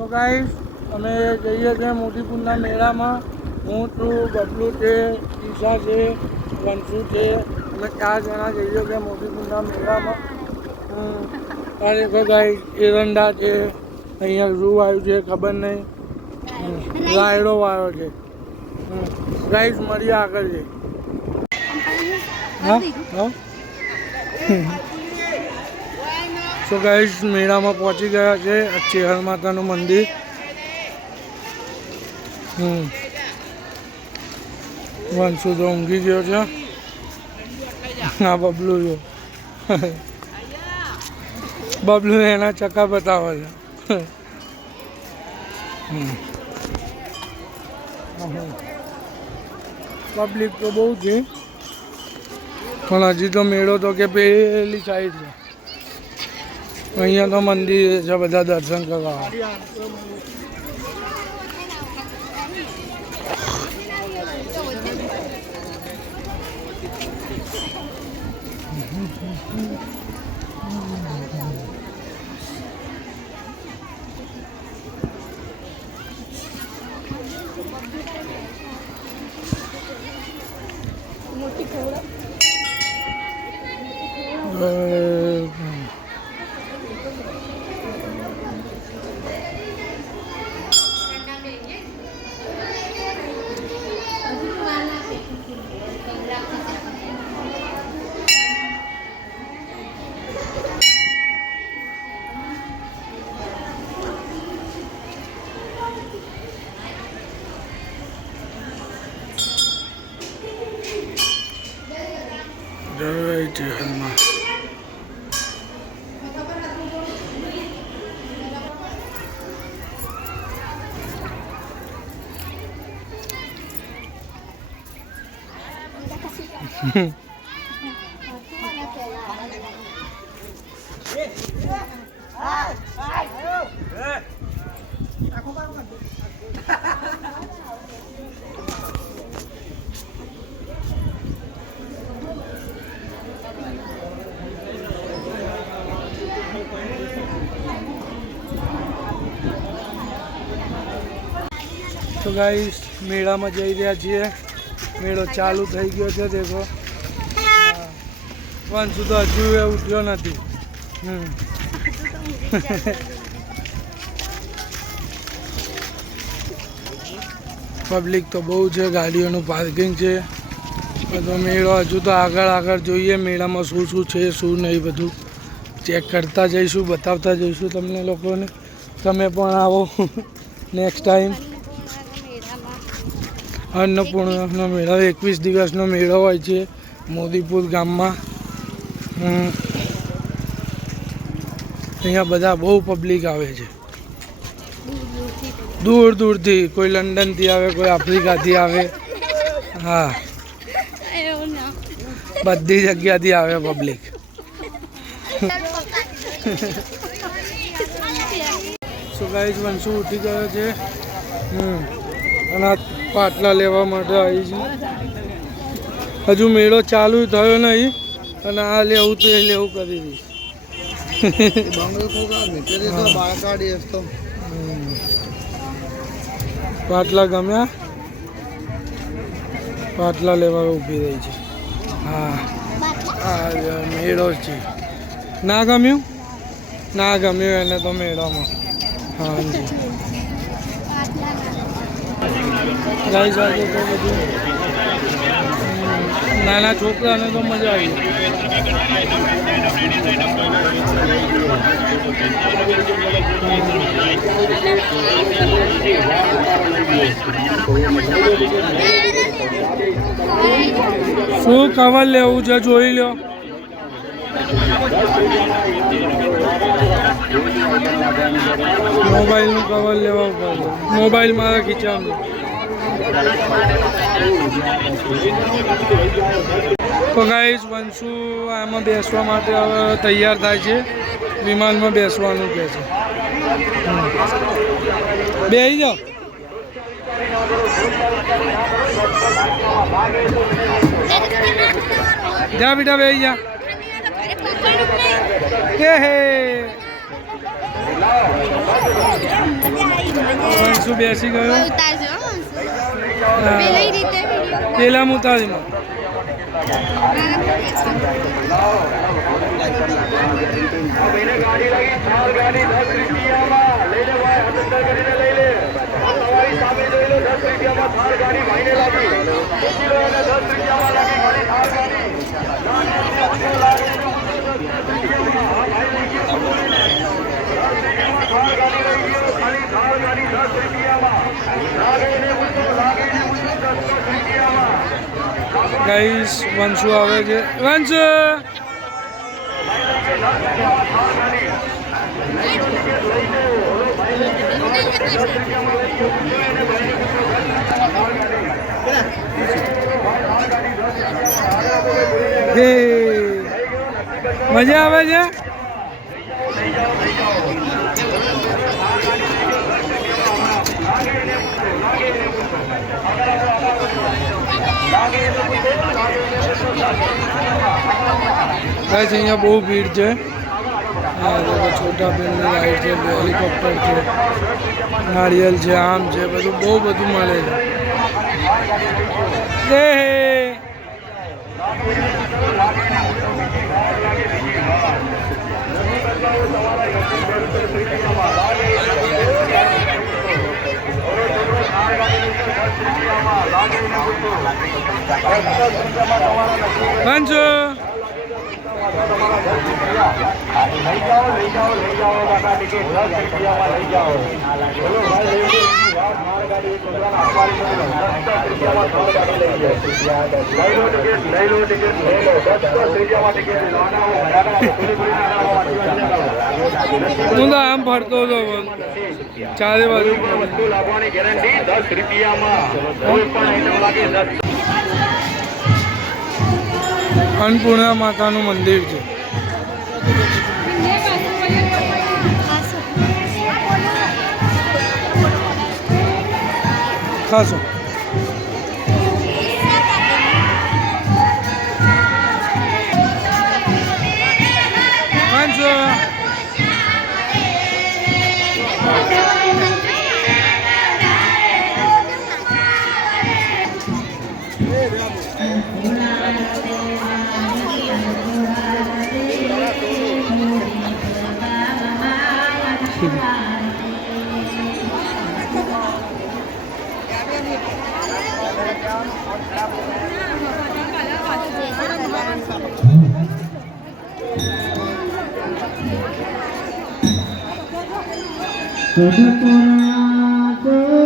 તો ગાઈસ અમે જઈએ છીએ મોતીપુરના મેળામાં. હું છું, બબલુ છે, ઈશા છે, વંશુ છે. અમે 4 જણા જઈએ છીએ મોતીપુરના મેળામાં. આ દેખો ગાઈસ એરંડા છે. અહીંયા શું આવ્યું છે ખબર નહીં. રાયડો વાળો છે. ગાઈસ મળીએ આગળ છે. હા હા તો ગાઈસ મેળામાં પહોંચી ગયા છે. ચેહર માતાનું મંદિર. વંશુ તો ઊંઘી ગયો છે. હા બબલુ જો બબલુ એના ચક્કા બતાવે છે. પબ્લિક તો બહુ છે પણ હજી તો મેળો તો કે પેલી સાઈડ છે. અહીંયા તો મંદિર છે બધા દર્શન કરવા. જય ચેહરમાં તો ગાઈસ મેળામાં જઈ રહ્યા છીએ. મેળો ચાલુ થઈ ગયો છે. દેખો વંશુ તો હજુ ઉઠ્યો નથી. પબ્લિક તો બહુ છે. ગાડીઓનું પાર્કિંગ છે. તો મેળો હજુ તો આગળ જોઈએ. મેળામાં શું શું છે શું નહીં બધું ચેક કરતા જઈશું, બતાવતા જઈશું તમને લોકોને. તમે પણ આવો નેક્સ્ટ ટાઈમ. અન્નપૂર્ણાનો મેળો 21 દિવસનો મેળો હોય છે મોદીપુર ગામમાં. અહીંયા બધા બહુ પબ્લિક આવે છે દૂર દૂરથી. કોઈ લંડનથી આવે, કોઈ આફ્રિકાથી આવે. હા બધી જગ્યાથી આવે પબ્લિક. સો ગાઈસ વંશુ ઉઠી ગયો છે અને પાટલા લેવા માટે આવી છે. હજુ મેળો ચાલુ થયો નહીં અને આ લેવું તો એ લેવું કરી દઈશ. પાટલા ગમ્યા? પાટલા લેવા ઊભી રહી છે. હા આ મેળો છે. ના ગમ્યું? ના ગમ્યું એને તો મેળામાં. હાજી ગાઈસ આજે તો બધું નાના છોકરાને તો મજા આવી. શું કવર લેવું છે જોઈ લો. મોબાઈલનું કવર લેવા પડે. મોબાઈલ મારા ખીચામાં. તો ગાઈસ વંશુ આમાં બેસવા માટે હવે તૈયાર થાય છે. વિમાનમાં બેસવાનું કહે છે. બેસી જાઓ. જા બેટા બેસી જા. હે વંશુ બેસી ગયો. પેલા મુતાજીમાં ગાઈસ વંશુ આવે છે. વંશુ મજા આવે છે. અહીંયા બહુ ભીડ છે. છોટા બેનની રાઈડ છે, હેલિકોપ્ટર છે, નારિયેલ છે, આમ છે, બધું બહુ બધું મળે છે. વંશુ હું તો આમ ફરતો હતો ચારે બાજુ. અન્નપૂર્ણા માતાનું મંદિર છે. ખાસો Sudapurana